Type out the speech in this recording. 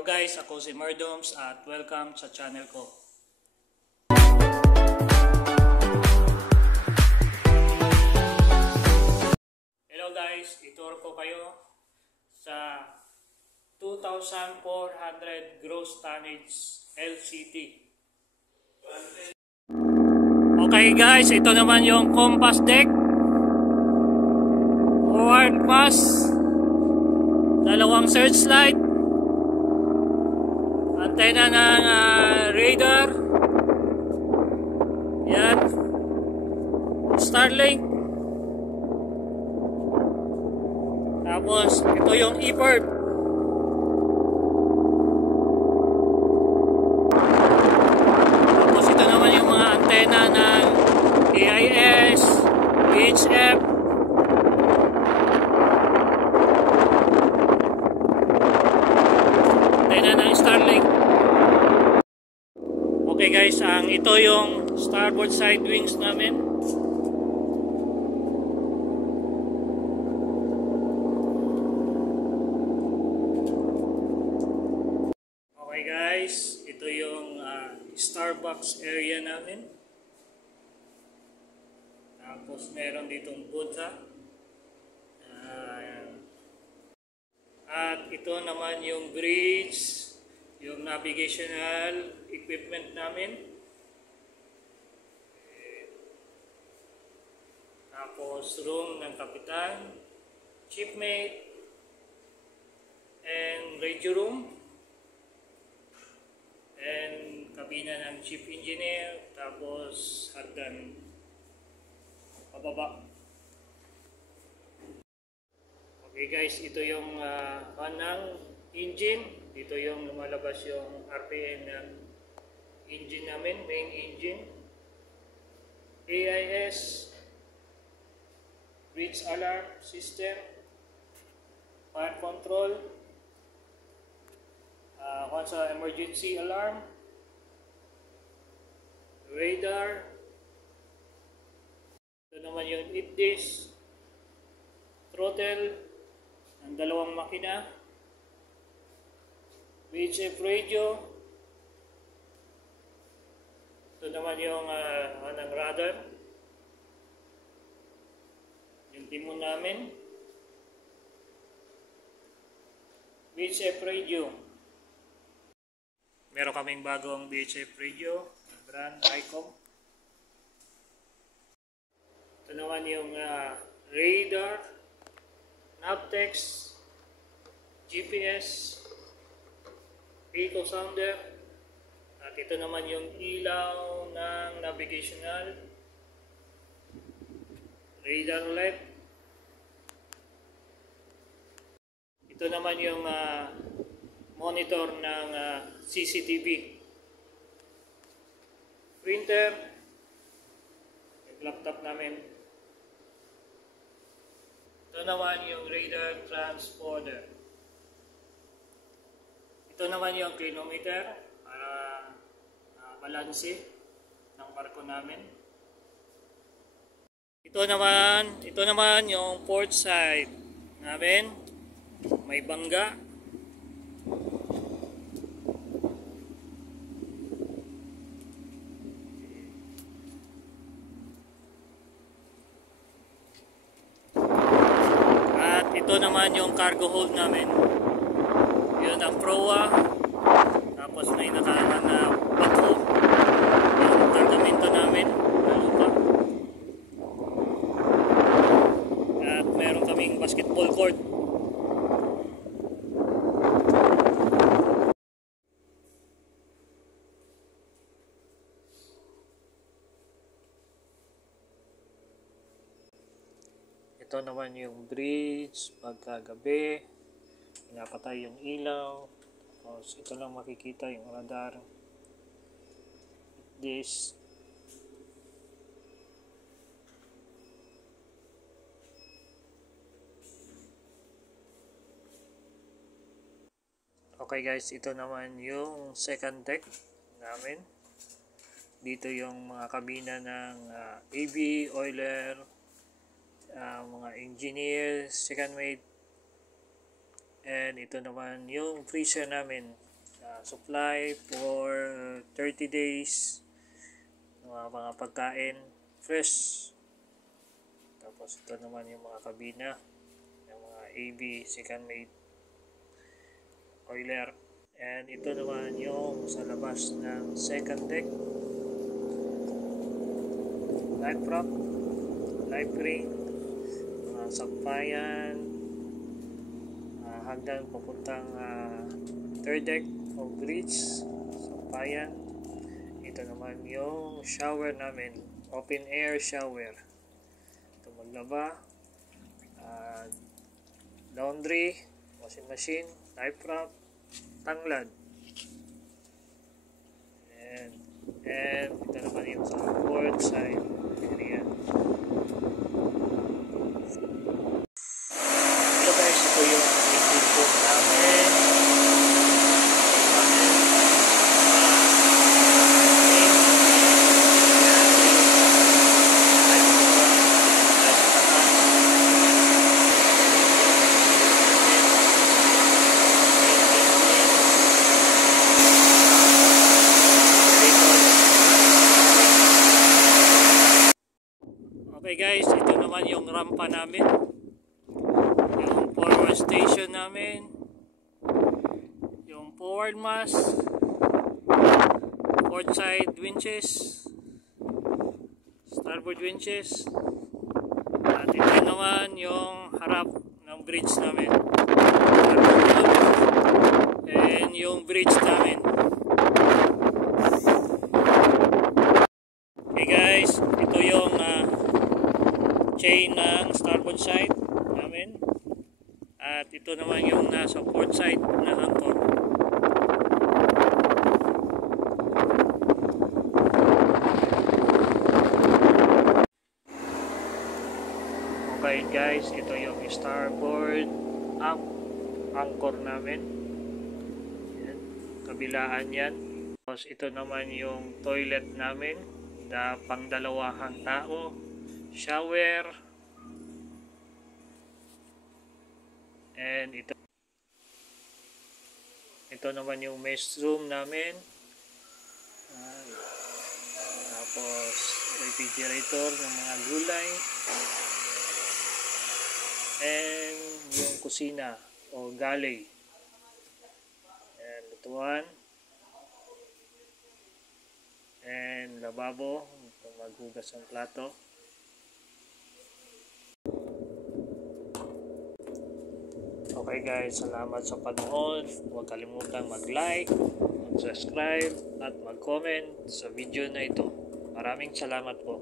Hello guys, ako si Merdoms at welcome sa channel ko. Hello guys, ituro ko kayo sa 2,400 gross tonnage LCT. Okay guys, ito naman yung compass deck. Forward pass. Dalawang searchlight. Antena ng radar. Yan. Starlink. Tapos ito yung e-perb. Tapos ito naman yung mga antena ng AIS, VHF. Antena ng Starlink. Okay guys, ito yung starboard side wings namin. Okay guys, ito yung Starbucks area namin. Tapos meron ditong Buddha. At ito naman yung bridge, yung navigational equipment namin. Tapos room ng kapitan, shipmate, and radio room. And kabina ng chief engineer, tapos hagdan pababa. Okay guys, ito yung ng engine. Dito yung lumalabas yung RPM ng engine namin, main engine. AIS, bridge alarm system, fire control, once emergency alarm, radar. Ito naman yung heat dish, throttle, ang dalawang makina, VHF radio. Ito naman yung ng radar, yung timon namin, VHF radio. Meron kaming bagong VHF radio, brand ICOM. Ito naman yung radar, Navtex, GPS, eco sounder, at ito naman yung ilaw ng navigational, radar left. Ito naman yung monitor ng CCTV, printer, yung laptop namin. Ito naman yung radar transponder. Ito naman yung clinometer para balanse ng barko namin. Ito naman yung port side namin. May bangga. Ito naman yung cargo hold namin. Yun ang proa. Tapos may nakaangan na bato. Yung kargamento namin. At meron kaming basketball court. Ito naman yung bridge pagkagabi, pinapatay yung ilaw. Tapos ito lang makikita yung radar. This. Okay guys, ito naman yung second deck namin. Dito yung mga kabina ng AV, oiler, mga engineers, second mate, and ito naman yung freezer namin. supply for 30 days mga pagkain fresh. Tapos ito naman yung mga kabina yung mga AB second mate oiler, and ito naman yung sa labas ng second deck, life prop, life ring, mga sampayan, hanggang papuntang third deck o bridge, sampayan. Ito naman yung shower namin, open air shower. Ito maglaba, laundry, washing machine, life prop, tanglad. And ito naman yung sa port side area. Ito guys, ito yung engine room namin. Okay guys, ito naman yung rampa namin, yung forward station namin, yung forward mast, port side winches, starboard winches, at ito naman yung harap ng bridge namin, and yung bridge namin. Okay guys, ito yung chain ng starboard side namin, at ito naman yung nasa port side na anchor. Okay guys, ito yung starboard anchor namin. Yan, kabilaan yan. Tapos ito naman yung toilet namin, pangdalawahang tao, shower, and ito naman yung mess room namin. Tapos refrigerator ng mga gulay, and yung kusina o galley, and lutuan, and lababo kung maghugas ng plato. Okay guys, salamat sa panood. Huwag kalimutang mag-like, mag-subscribe, at mag-comment sa video na ito. Maraming salamat po.